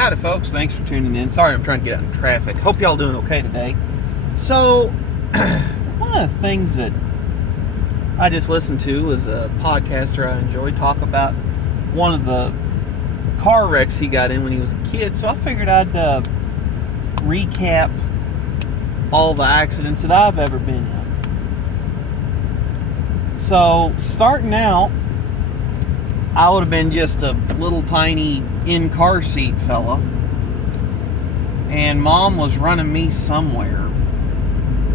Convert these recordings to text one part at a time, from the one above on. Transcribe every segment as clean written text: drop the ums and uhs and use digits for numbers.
Howdy folks, thanks for tuning in. Sorry I'm trying to get out in traffic. Hope y'all doing okay today. So, one of the things that I just listened to was a podcaster I enjoy talk about one of the car wrecks he got in when he was a kid. So I figured I'd recap all the accidents that I've ever been in. So, starting out, I would have been just a little tiny in-car seat fella, and Mom was running me somewhere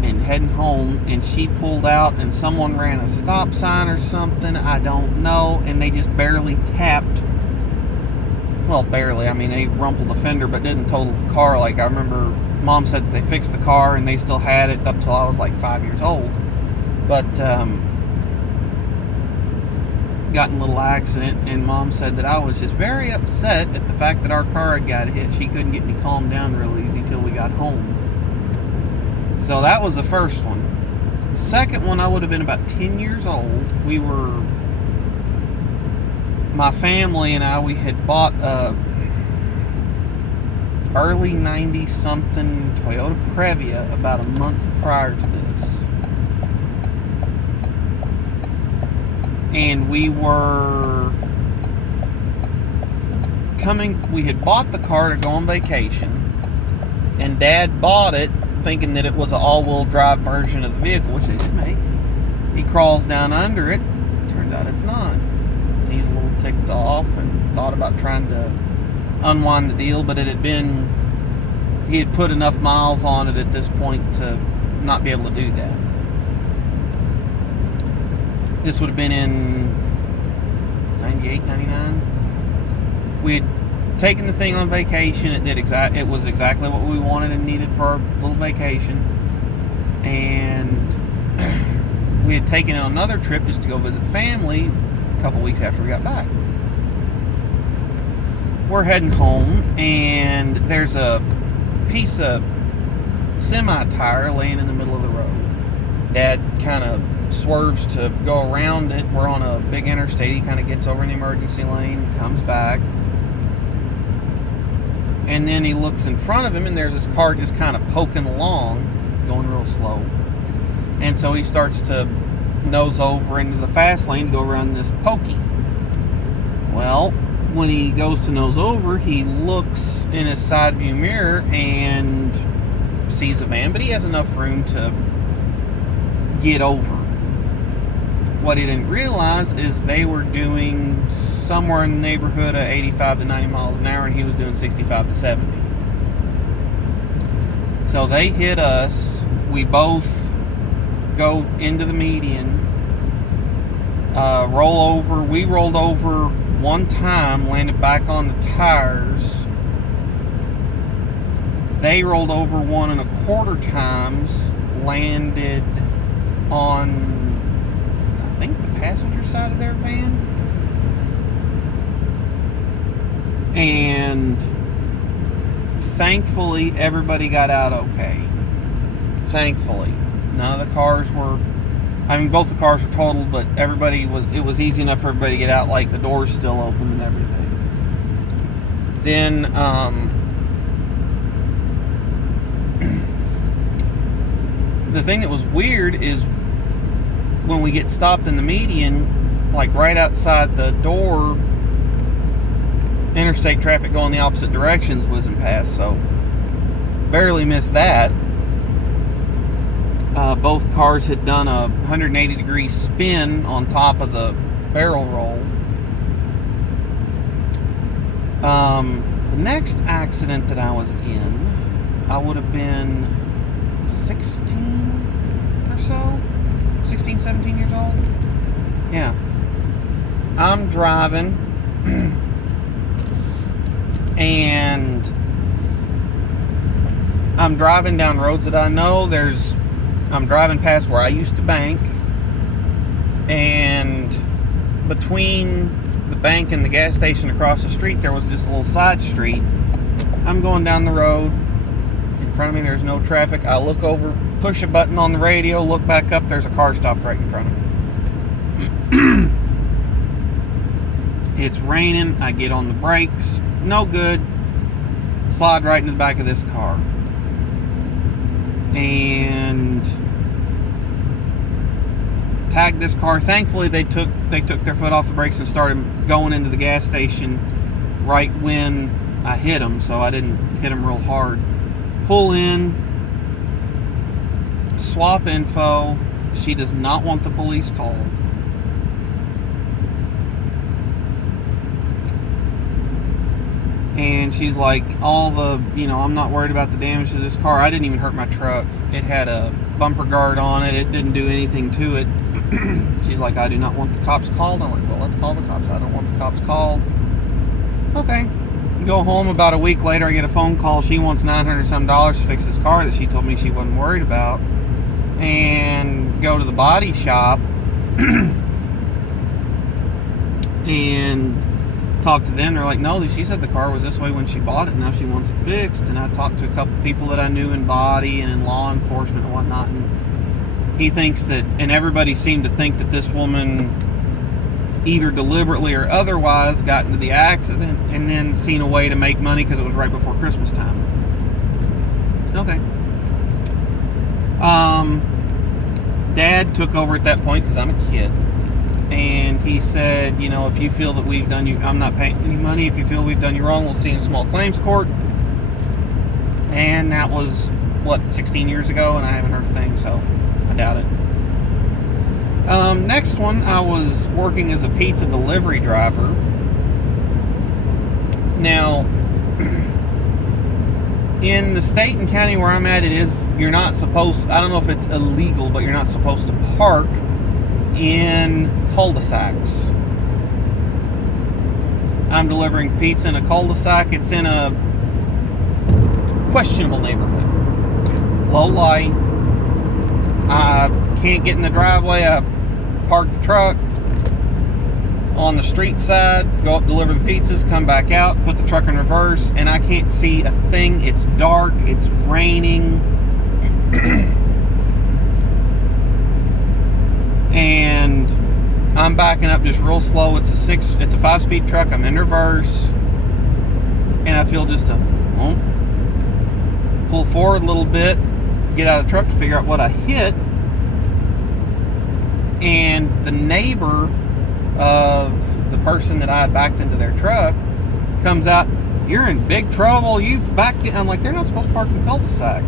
and heading home, and she pulled out and someone ran a stop sign or something, I don't know, and they just barely tapped, well, barely, I mean, they rumpled the fender but didn't total the car. Like, I remember Mom said that they fixed the car and they still had it up till I was like 5 years old, but got in a little accident, and Mom said that I was just very upset at the fact that our car had got hit. She couldn't get me calmed down real easy till we got home. So that was the first one. The second one, I would have been about 10 years old. My family and I, we had bought a early 90 something Toyota Previa about a month prior to this. And we had bought the car to go on vacation, and Dad bought it thinking that it was an all-wheel drive version of the vehicle, which they did make. He crawls down under it, turns out it's not. He's a little ticked off and thought about trying to unwind the deal, but he had put enough miles on it at this point to not be able to do that. This would have been in 98, 99. We had taken the thing on vacation. It was exactly what we wanted and needed for our little vacation. And we had taken it on another trip just to go visit family a couple weeks after we got back. We're heading home, and there's a piece of semi-tire laying in the middle of the road. Dad kind of swerves to go around it. We're on a big interstate. He kind of gets over in the emergency lane, comes back, and then he looks in front of him, and there's this car just kind of poking along, going real slow. And so he starts to nose over into the fast lane to go around this pokey. Well, when he goes to nose over, he looks in his side view mirror and sees a van, but he has enough room to get over. What he didn't realize is they were doing somewhere in the neighborhood of 85 to 90 miles an hour, and he was doing 65 to 70. So they hit us. We both go into the median, roll over. We rolled over one time, landed back on the tires. They rolled over 1.25 times, landed on, I think, the passenger side of their van. And thankfully, everybody got out okay. Thankfully. None of the cars were, both the cars were totaled, but it was easy enough for everybody to get out, like the doors still open and everything. Then, the thing that was weird is when we get stopped in the median, like right outside the door, interstate traffic going the opposite directions wasn't passed, so barely missed that. Both cars had done a 180-degree spin on top of the barrel roll. The next accident that I was in, I would have been 16 or so. 16, 17 years old. Yeah. I'm driving and I'm driving down roads that I know. I'm driving past where I used to bank, and between the bank and the gas station across the street there was this little side street. I'm going down the road. In front of me there's no traffic. I look over, push a button on the radio, look back up, there's a car stopped right in front of me. It's raining. I get on the brakes. No good. slide right into the back of this car. And tagged this car. Thankfully, they took their foot off the brakes and started going into the gas station right when I hit them, so I didn't hit them real hard. Pull in, swap info. She does not want the police called. And she's like, I'm not worried about the damage to this car. I didn't even hurt my truck. It had a bumper guard on it. It didn't do anything to it. She's like, I do not want the cops called. I'm like, well, let's call the cops. I don't want the cops called. Okay. Go home. About a week later, I get a phone call. She wants $900 to fix this car that she told me she wasn't worried about. And go to the body shop and talk to them. They're like, no, she said the car was this way when she bought it. Now she wants it fixed. And I talked to a couple people that I knew in body and in law enforcement and whatnot. And he thinks that, and everybody seemed to think that this woman either deliberately or otherwise got into the accident and then seen a way to make money because it was right before Christmas time. Okay. Dad took over at that point because I'm a kid. And he said, if you feel that we've done you, I'm not paying any money. If you feel we've done you wrong, we'll see you in small claims court. And that was, 16 years ago, and I haven't heard a thing, so I doubt it. Next one, I was working as a pizza delivery driver. Now, in the state and county where I'm at, you're not supposed, I don't know if it's illegal, but you're not supposed to park in cul-de-sacs. I'm delivering pizza in a cul-de-sac. It's in a questionable neighborhood. Low light. I can't get in the driveway. I park the truck on the street side, go up, deliver the pizzas, come back out, put the truck in reverse, and I can't see a thing. It's dark. It's raining. And I'm backing up just real slow. It's a 5-speed truck. I'm in reverse, and I feel just pull forward a little bit, get out of the truck to figure out what I hit. And the neighbor of the person that I had backed into their truck comes out. You're in big trouble. You backed in. I'm like, they're not supposed to park in the cul-de-sac.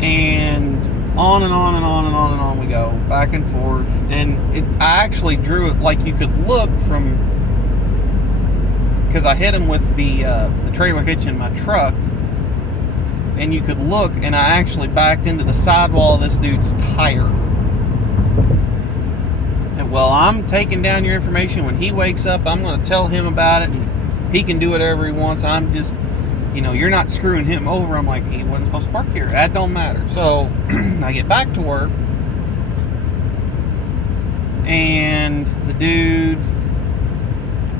And on and on and on and on and on we go, back and forth. And I actually drew it like you could look from, because I hit him with the trailer hitch in my truck, and you could look, and I actually backed into the sidewall of this dude's tire. And well, I'm taking down your information. When he wakes up, I'm going to tell him about it, and he can do whatever he wants. I'm just, you're not screwing him over. I'm like, he wasn't supposed to park here. That don't matter. So I get back to work, and the dude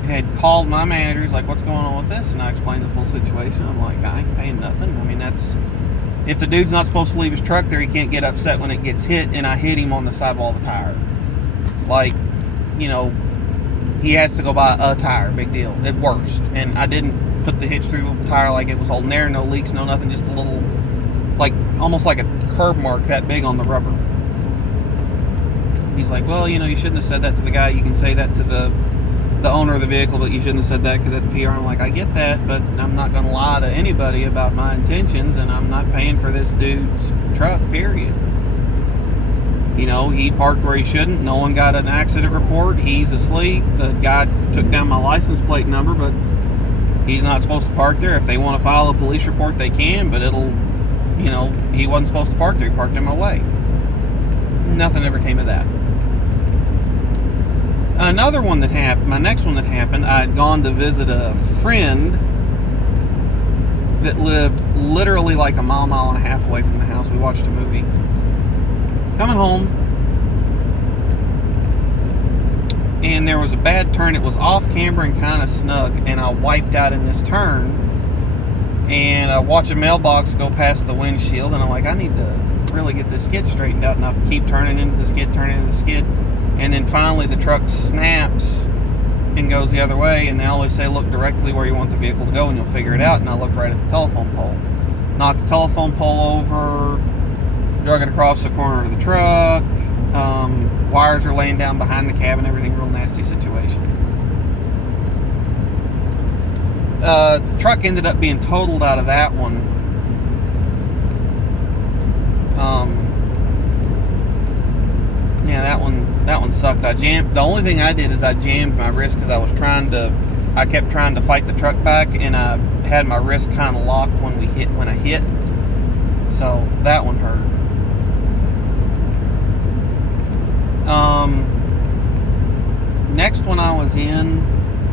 had called my manager. He's like, what's going on with this? And I explained the full situation. I'm like, I ain't paying nothing. I mean, if the dude's not supposed to leave his truck there, he can't get upset when it gets hit, and I hit him on the sidewall of the tire. Like, he has to go buy a tire. Big deal. At worst. And I didn't put the hitch through the tire like it was holding air. No leaks, no nothing. Just a little, almost like a curb mark that big on the rubber. He's like, well, you shouldn't have said that to the guy. You can say that to the owner of the vehicle, but you shouldn't have said that because that's PR. I'm like, I get that, but I'm not going to lie to anybody about my intentions, and I'm not paying for this dude's truck, period. He parked where he shouldn't. No one got an accident report. He's asleep. The guy took down my license plate number, but he's not supposed to park there. If they want to file a police report, they can, but it'll, he wasn't supposed to park there. He parked in my way. Nothing ever came of that. Another one that happened, my next one that happened, I had gone to visit a friend that lived literally like a mile and a half away from the house. We watched a movie. Coming home, and there was a bad turn. It was off camber and kind of snug, and I wiped out in this turn, and I watch a mailbox go past the windshield, and I'm like, I need to really get this skid straightened out, and I keep turning into the skid, and then finally the truck snaps and goes the other way, and they always say look directly where you want the vehicle to go and you'll figure it out. And I looked right at the telephone pole, knocked the telephone pole over, drug it across the corner of the truck. Wires are laying down behind the cab and everything. Real nasty situation. The truck ended up being totaled out of that one. Yeah, that one sucked. I jammed. The only thing I did is I jammed my wrist because I kept trying to fight the truck back, and I had my wrist kind of locked when I hit. So that one hurt. Next one I was in,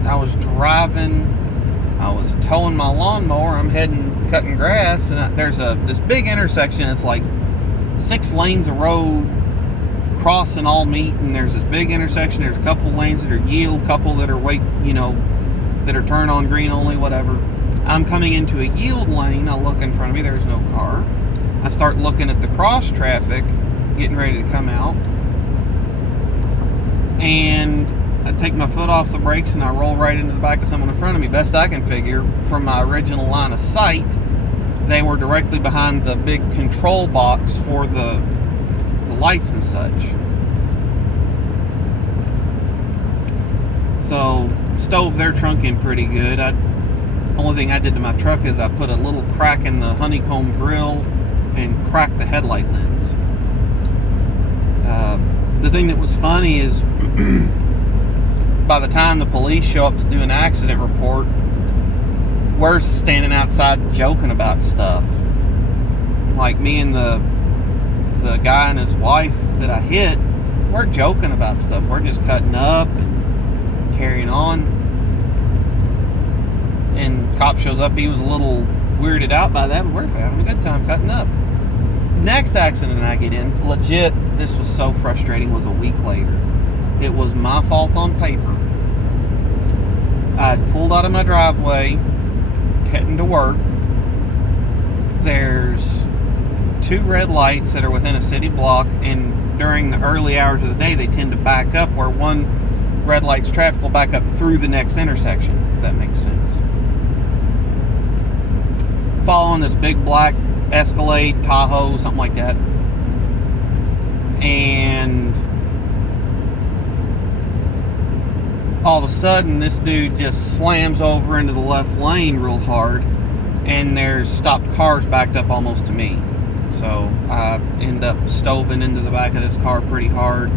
I was driving. I was towing my lawnmower. I'm cutting grass, and there's this big intersection. It's like 6 lanes of road, crossing all meet, and there's this big intersection. There's a couple lanes that are yield, couple that are that are turn on green only, whatever. I'm coming into a yield lane. I look in front of me. There's no car. I start looking at the cross traffic, getting ready to come out, and I take my foot off the brakes and I roll right into the back of someone in front of me. Best I can figure, from my original line of sight, they were directly behind the big control box for the lights and such. So, stove their trunk in pretty good. Only thing I did to my truck is I put a little crack in the honeycomb grill and cracked the headlight lens. The thing that was funny is by the time the police show up to do an accident report, we're standing outside joking about stuff. Like me and the guy and his wife that I hit, we're joking about stuff. We're just cutting up and carrying on. And cop shows up. He was a little weirded out by that, but we're having a good time cutting up. Next accident I get in, legit, this was so frustrating, was a week later. It was my fault on paper. I'd pulled out of my driveway, heading to work. There's 2 red lights that are within a city block, and during the early hours of the day, they tend to back up where one red light's traffic will back up through the next intersection, if that makes sense. Following this big black Escalade, Tahoe, something like that. And all of a sudden, this dude just slams over into the left lane real hard, and there's stopped cars backed up almost to me. So I end up stoving into the back of this car pretty hard.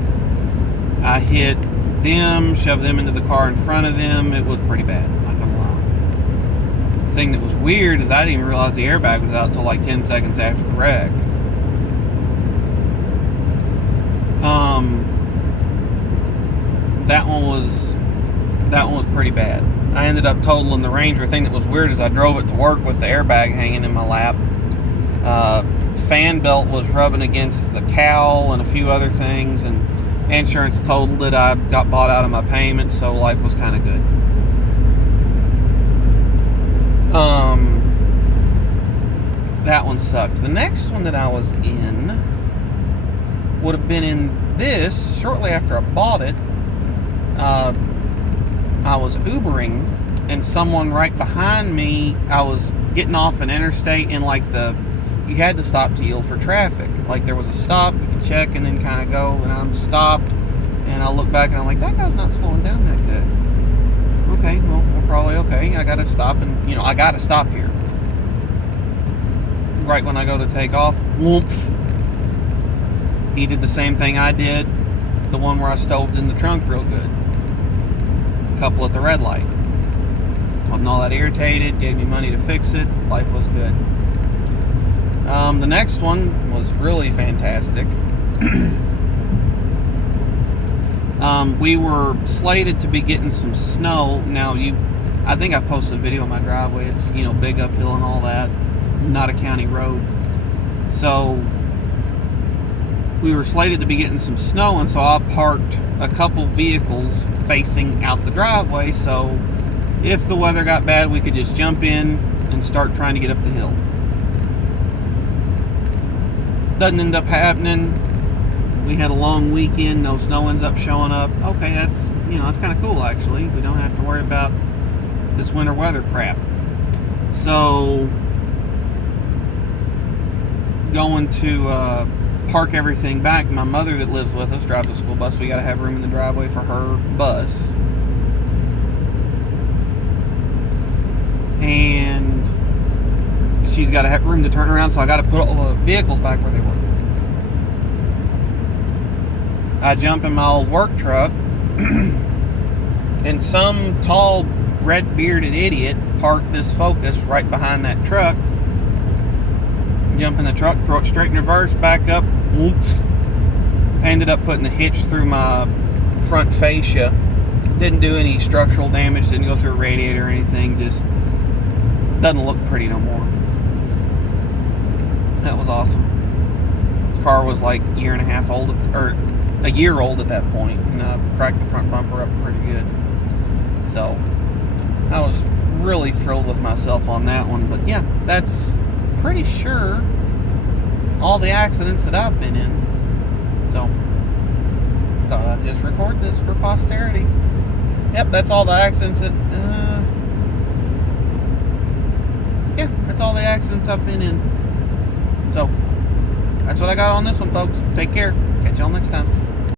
I hit them, shoved them into the car in front of them. It was pretty bad, I'm not gonna lie. The thing that was weird is I didn't even realize the airbag was out until like 10 seconds after the wreck. That one was pretty bad. I ended up totaling the Ranger. The thing that was weird is I drove it to work with the airbag hanging in my lap. Fan belt was rubbing against the cowl and a few other things, and insurance totaled it. I got bought out of my payment, so life was kind of good. That one sucked. The next one that I was in would have been in this shortly after I bought it. I was Ubering, and someone right behind me, I was getting off an interstate, and you had to stop to yield for traffic. Like, there was a stop, you could check and then kind of go, and I'm stopped, and I look back and I'm like, that guy's not slowing down that good. Okay, well, we're probably okay. I gotta stop, and I gotta stop here. Right when I go to take off, whoop. He did the same thing I did, the one where I stoved in the trunk real good. Couple at the red light. Wasn't all that irritated, gave me money to fix it, life was good. The next one was really fantastic. We were slated to be getting some snow. Now, I think I posted a video on my driveway. It's, big uphill and all that. Not a county road. So, we were slated to be getting some snow, and so I parked a couple vehicles facing out the driveway, so if the weather got bad, we could just jump in and start trying to get up the hill. Doesn't end up happening. We had a long weekend, no snow ends up showing up. Okay, that's kind of cool actually. We don't have to worry about this winter weather crap. So going to park everything back. My mother that lives with us drives a school bus. We got to have room in the driveway for her bus. And she's got to have room to turn around, so I got to put all the vehicles back where they were. I jump in my old work truck, and some tall, red-bearded idiot parked this Focus right behind that truck. Jump in the truck, throw it straight in reverse, back up, whoops. I ended up putting the hitch through my front fascia. Didn't do any structural damage, didn't go through a radiator or anything, just doesn't look pretty no more. That was awesome. The car was like a year old at that point, and I cracked the front bumper up pretty good. So I was really thrilled with myself on that one. But yeah, that's pretty sure all the accidents that I've been in. So thought I'd just record this for posterity. Yep, that's all the accidents that that's all the accidents I've been in. So that's what I got on this one, folks. Take care. Catch y'all next time.